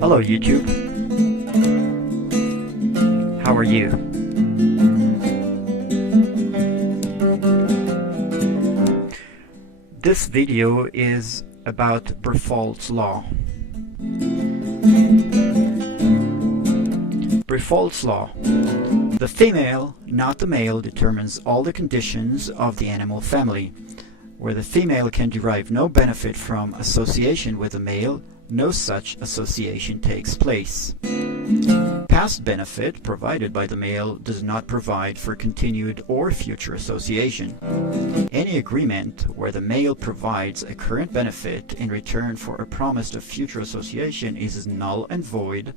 Hello YouTube. How are you? This video is about BRIFFAULT'S law. BRIFFAULT'S law. The female, not the male, determines all the conditions of the animal family. Where the female can derive no benefit from association with the male, no such association takes place. Past benefit provided by the male does not provide for continued or future association. Any agreement where the male provides a current benefit in return for a promise of future association is null and void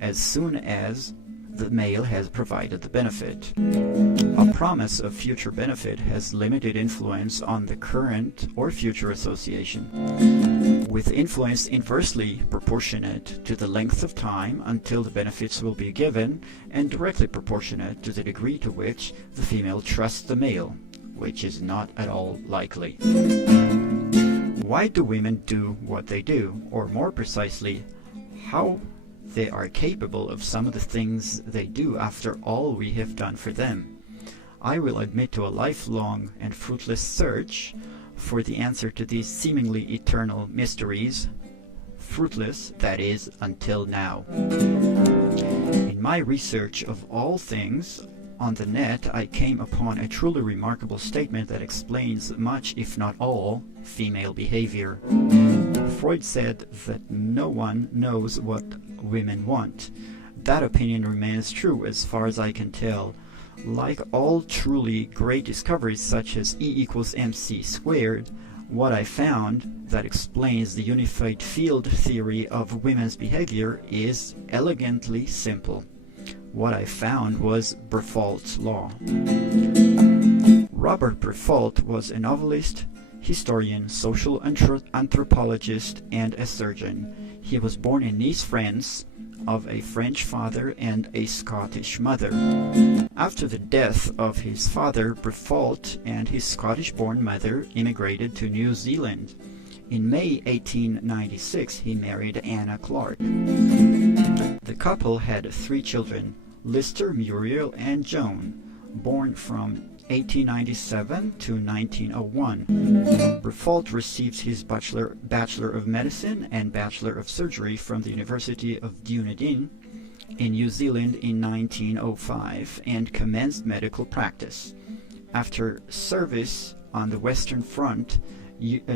as soon as the male has provided the benefit. A promise of future benefit has limited influence on the current or future association, with influence inversely proportionate to the length of time until the benefits will be given, and directly proportionate to the degree to which the female trusts the male, which is not at all likely. Why do women do what they do, or more precisely, how they are capable of some of the things they do after all we have done for them? I will admit to a lifelong and fruitless search for the answer to these seemingly eternal mysteries. Fruitless, that is, until now. In my research of all things on the net, I came upon a truly remarkable statement that explains much, if not all, female behavior. Freud said that no one knows what women want. That opinion remains true as far as I can tell. Like all truly great discoveries such as E=mc², what I found that explains the unified field theory of women's behavior is elegantly simple. What I found was BRIFFAULT'S law. Robert BRIFFAULT was a novelist, historian, social anthropologist, and a surgeon. He was born in Nice, France, of a French father and a Scottish mother. After the death of his father, BRIFFAULT and his Scottish-born mother immigrated to New Zealand. In May 1896, he married Anna Clark. The couple had 3 children, Lister, Muriel, and Joan, born from 1897 to 1901. BRIFFAULT received his Bachelor of Medicine and Bachelor of Surgery from the University of Dunedin in New Zealand in 1905 and commenced medical practice. After service on the Western Front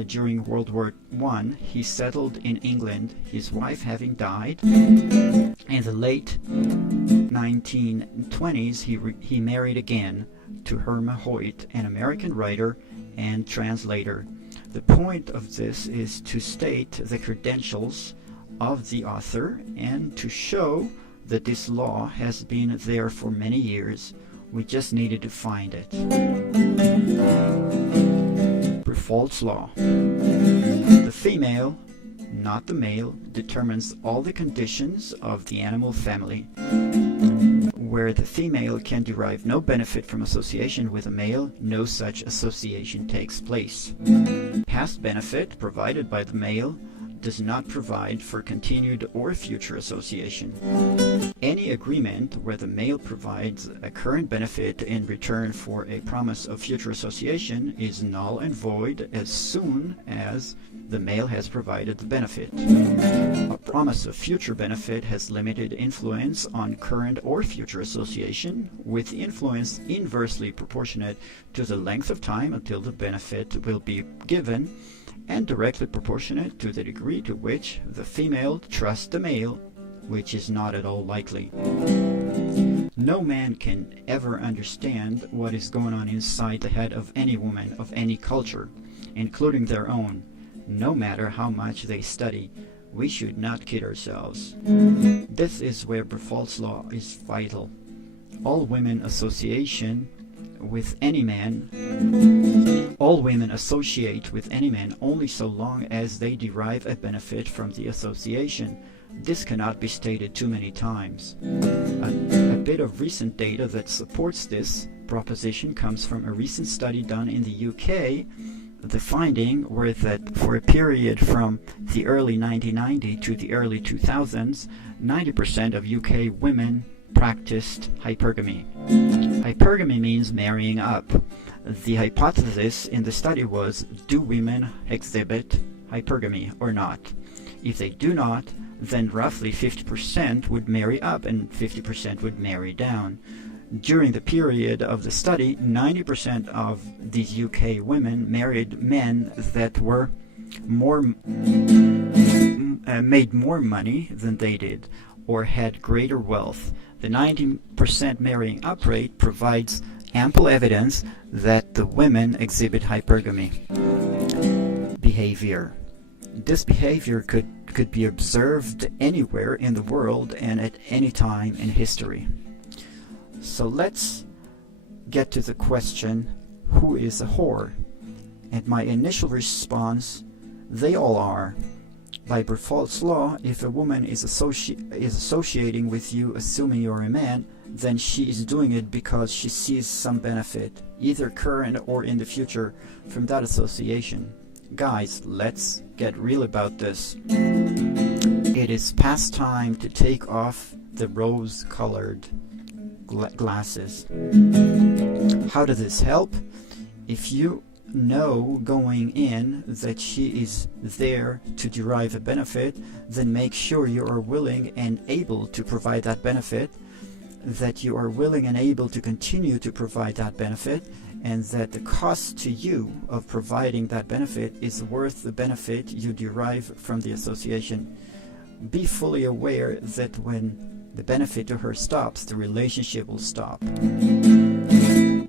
during World War I, he settled in England, his wife having died. In the late 1920s, he married again to Irma Hoyt, an American writer and translator. The point of this is to state the credentials of the author and to show that this law has been there for many years. We just needed to find it. BRIFFAULT'S law. The female, not the male, determines all the conditions of the animal family. Where the female can derive no benefit from association with a male, no such association takes place. Past benefit provided by the male does not provide for continued or future association. Any agreement where the male provides a current benefit in return for a promise of future association is null and void as soon as the male has provided the benefit. A promise of future benefit has limited influence on current or future association, with influence inversely proportionate to the length of time until the benefit will be given, and directly proportionate to the degree to which the female trusts the male, which is not at all likely. No man can ever understand what is going on inside the head of any woman of any culture, including their own, no matter how much they study. We should not kid ourselves. This is where BRIFFAULT'S law is vital. All women associate with any man only so long as they derive a benefit from the association. This cannot be stated too many times. A bit of recent data that supports this proposition comes from a recent study done in the UK The findings were that for a period from the early 1990s to the early 2000s, 90% of UK women practiced hypergamy. Hypergamy means marrying up. The hypothesis in the study was, do women exhibit hypergamy or not? If they do not, then roughly 50% would marry up and 50% would marry down. During the period of the study, 90% of these UK women married men that were made more money than they did, or had greater wealth. The 90% marrying up rate provides ample evidence that the women exhibit hypergamy behavior. This behavior could be observed anywhere in the world and at any time in history. So let's get to the question, who is a whore? And my initial response, they all are. By BRIFFAULT'S law, if a woman is associating with you assuming you're a man, then she is doing it because she sees some benefit, either current or in the future, from that association. Guys, let's get real about this. It is past time to take off the rose-colored glasses. How does this help? If you know going in that she is there to derive a benefit, then make sure you are willing and able to provide that benefit, that you are willing and able to continue to provide that benefit, and that the cost to you of providing that benefit is worth the benefit you derive from the association. Be fully aware that when the benefit to her stops, the relationship will stop.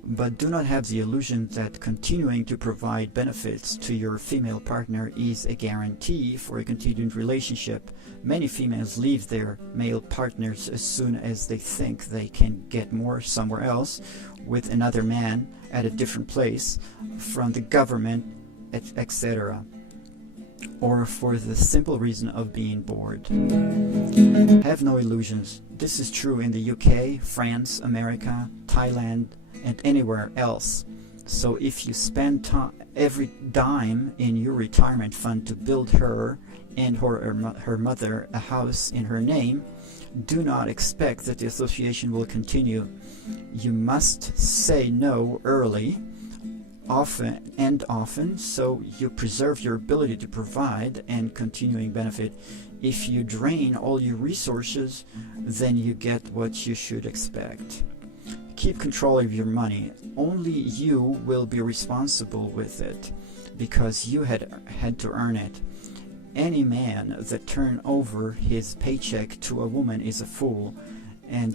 But do not have the illusion that continuing to provide benefits to your female partner is a guarantee for a continued relationship. Many females leave their male partners as soon as they think they can get more somewhere else with another man at a different place, from the government, etc. or for the simple reason of being bored. Have no illusions. This is true in the UK, France, America, Thailand, and anywhere else. So if you spend every dime in your retirement fund to build her and her mother a house in her name, do not expect that the association will continue. You must say no early, often, so you preserve your ability to provide and continuing benefit. If you drain all your resources, then you get what you should expect. Keep control of your money. Only you will be responsible with it, because you had to earn it. Any man that turns over his paycheck to a woman is a fool, and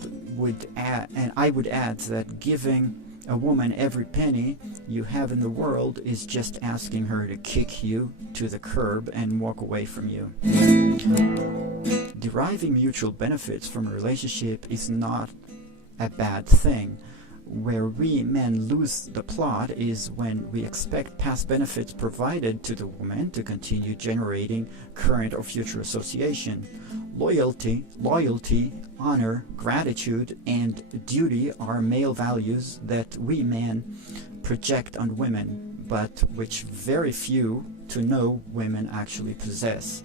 I would add that giving a woman every penny you have in the world is just asking her to kick you to the curb and walk away from you. Deriving mutual benefits from a relationship is not a bad thing. Where we men lose the plot is when we expect past benefits provided to the woman to continue generating current or future association. Loyalty, honor, gratitude, and duty are male values that we men project on women, but which very few to no women actually possess.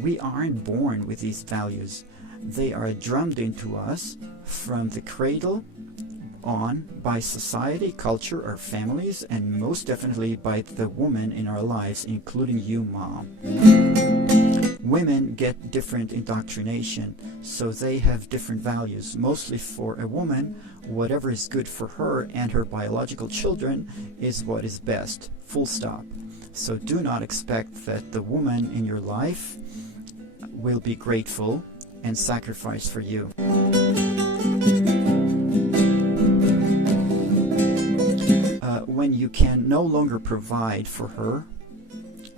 We aren't born with these values. They are drummed into us from the cradle on by society, culture, our families, and most definitely by the woman in our lives, including you, Mom. Women get different indoctrination, so they have different values. Mostly for a woman, whatever is good for her and her biological children is what is best, full stop. So do not expect that the woman in your life will be grateful and sacrifice for you. When you can no longer provide for her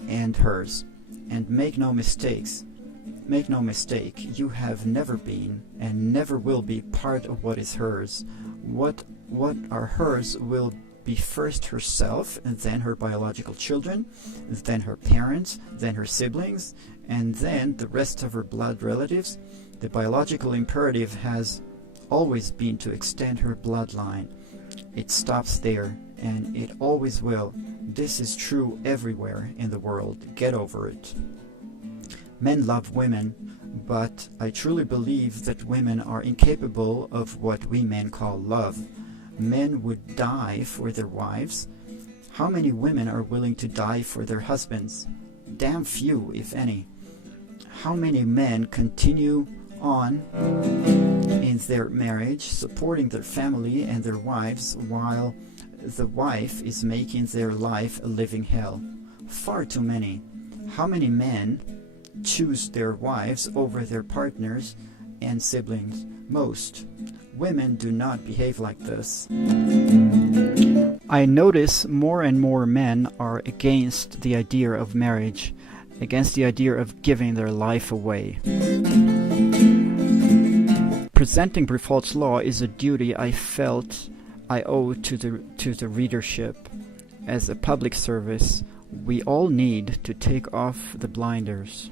and hers, and make no mistake, you have never been and never will be part of what is hers. What are hers will be first herself, and then her biological children, then her parents, then her siblings, and then the rest of her blood relatives. The biological imperative has always been to extend her bloodline. It stops there, and it always will. This is true everywhere in the world. Get over it. Men love women, but I truly believe that women are incapable of what we men call love. Men would die for their wives. How many women are willing to die for their husbands? Damn few, if any. How many men continue on in their marriage, supporting their family and their wives, while the wife is making their life a living hell? Far too many. How many men choose their wives over their partners and siblings? Most. Women do not behave like this. I notice more and more men are against the idea of marriage, against the idea of giving their life away. Presenting BRIFFAULT'S law is a duty I felt I owe to the readership. As a public service, we all need to take off the blinders.